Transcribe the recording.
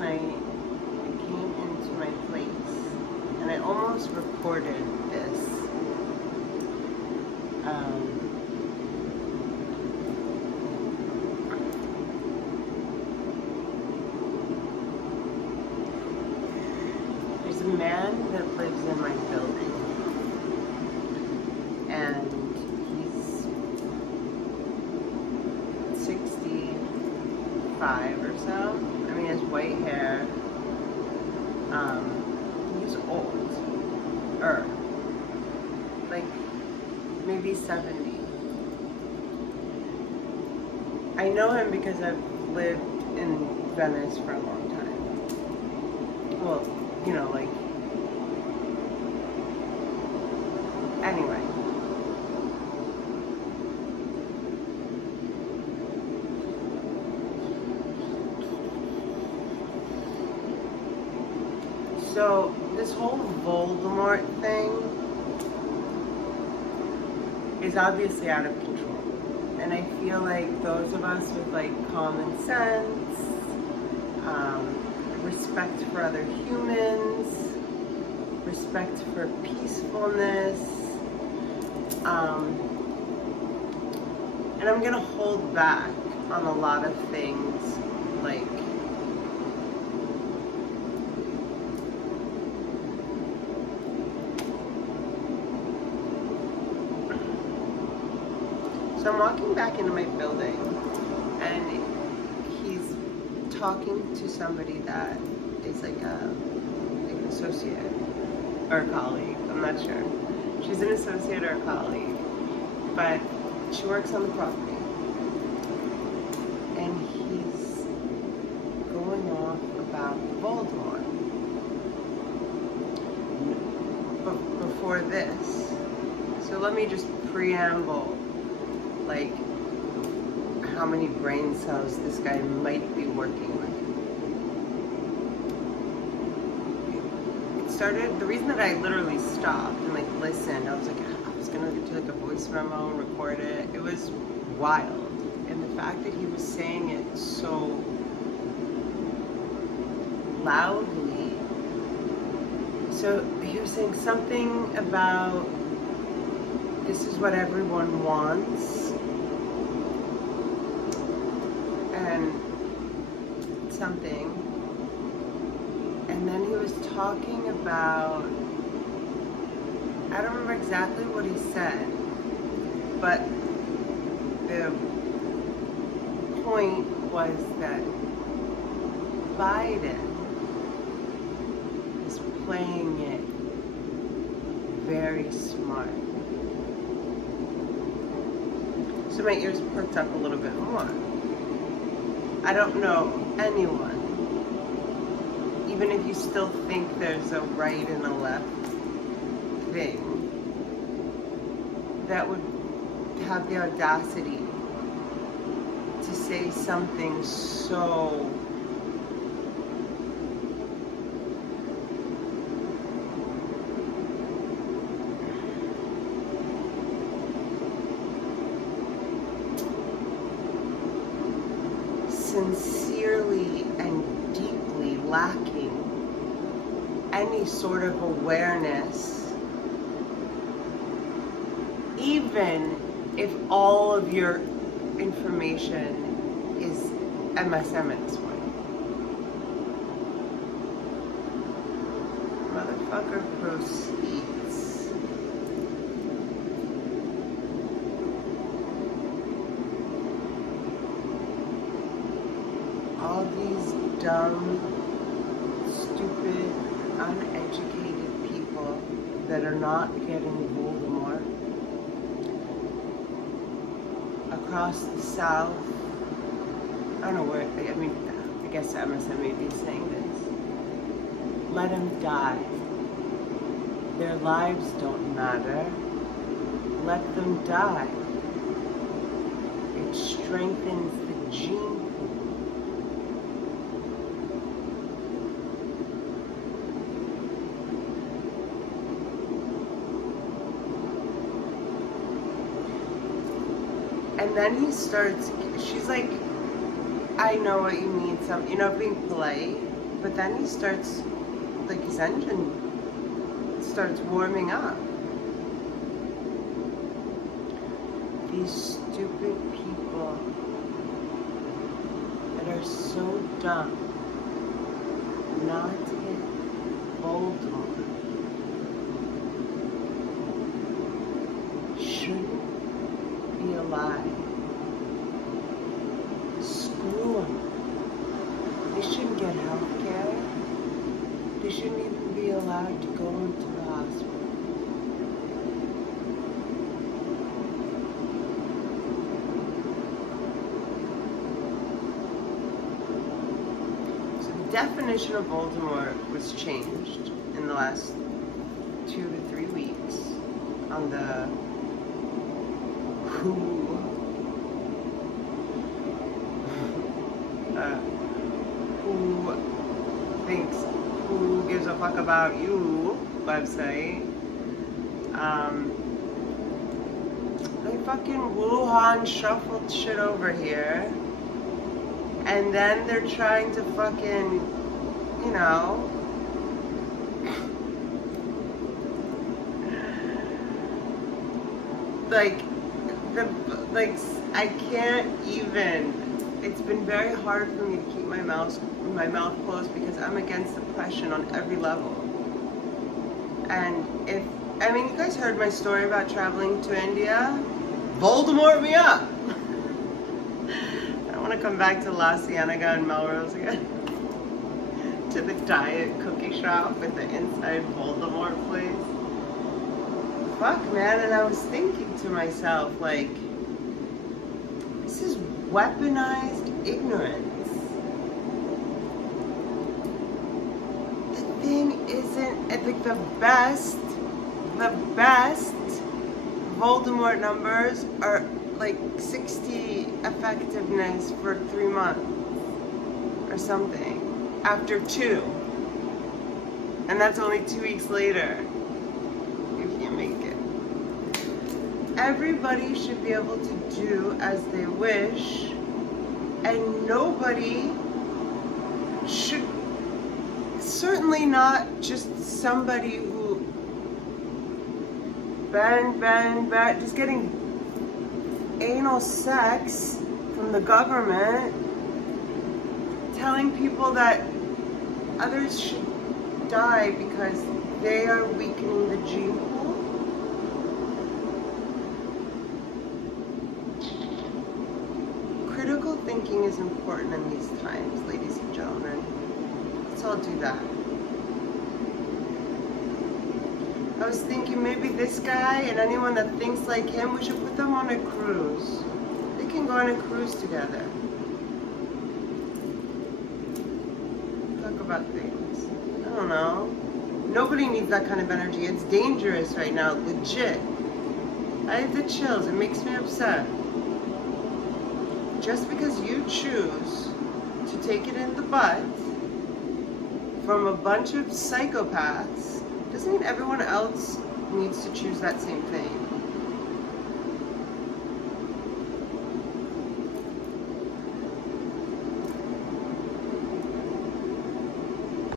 night, I came into my place, and I almost recorded this. There's a man that lives in my building, and he's 65 or so. I mean, he has white hair. He's old, like maybe 70. I know him because I've lived in Venice for a long time. Well, you know, like, anyway. So, this whole Voldemort thing is obviously out of control. And I feel like those of us with like common sense, respect for other humans, respect for peacefulness, and I'm gonna hold back on a lot of things, like so I'm walking back into my building, and he's talking to somebody that is like an associate or a colleague. I'm not sure. She's an associate or a colleague, but she works on the property, and he's going off about Voldemort. But before this, so let me just preamble, like, how many brain cells this guy might be working with. It started, the reason that I literally stopped and like listened, I was like, I was gonna do like a voice memo and record it. It was wild. And the fact that he was saying it so loudly. So he was saying something about, this is what everyone wants. And something, and then he was talking about, I don't remember exactly what he said, but the point was that Biden is playing it very smart. So my ears perked up a little bit more. I don't know anyone, even if you still think there's a right and a left thing, that would have the audacity to say something so sincerely and deeply lacking any sort of awareness, even if all of your information is MSM at this point. Motherfucker proceeds. All these dumb, stupid, uneducated people that are not getting Voldemort across the South. I don't know where, I mean, I guess MSM may be saying this. Let them die. Their lives don't matter. Let them die. It strengthens the gene pool. And then he starts, she's like, I know what you mean, being polite. But then he starts, like his engine starts warming up. These stupid people that are so dumb not to get Voldemort shouldn't be alive. Screw them. They shouldn't get health care. They shouldn't even be allowed to go into the hospital. Definition of Voldemort was changed in the last 2 to 3 weeks on the who thinks who gives a fuck about you website. They fucking Wuhan shuffled shit over here. And then they're trying to fucking, you know, I can't even. It's been very hard for me to keep my mouth closed because I'm against oppression on every level. And you guys heard my story about traveling to India? Voldemort me up! I want to come back to La Cienega and Melrose again. To the diet cookie shop with the inside Voldemort place. Fuck, man. And I was thinking to myself, like, this is weaponized ignorance. The thing isn't, I think the best Voldemort numbers are like 60 effectiveness for 3 months or something after 2, and that's only 2 weeks later. You can't make it. Everybody should be able to do as they wish, and nobody should, certainly not just somebody who just getting anal sex from the government, telling people that others should die because they are weakening the gene pool. Critical thinking is important in these times, ladies and gentlemen. Let's all do that. I was thinking maybe this guy and anyone that thinks like him, we should put them on a cruise. They can go on a cruise together. Talk about things. I don't know. Nobody needs that kind of energy. It's dangerous right now, legit. I have the chills. It makes me upset. Just because you choose to take it in the butt from a bunch of psychopaths doesn't mean everyone else needs to choose that same thing.